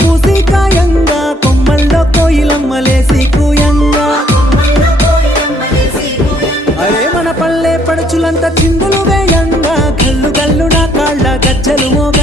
పూసి కాయంగా కొమ్మల్లో కోయిలమ్మలేసి కూయంగా అరే మన పల్లె పడుచులంతా చిందులు వేయంగా గల్లు గల్లు నా కాళ్ళ గజ్జలు మోగ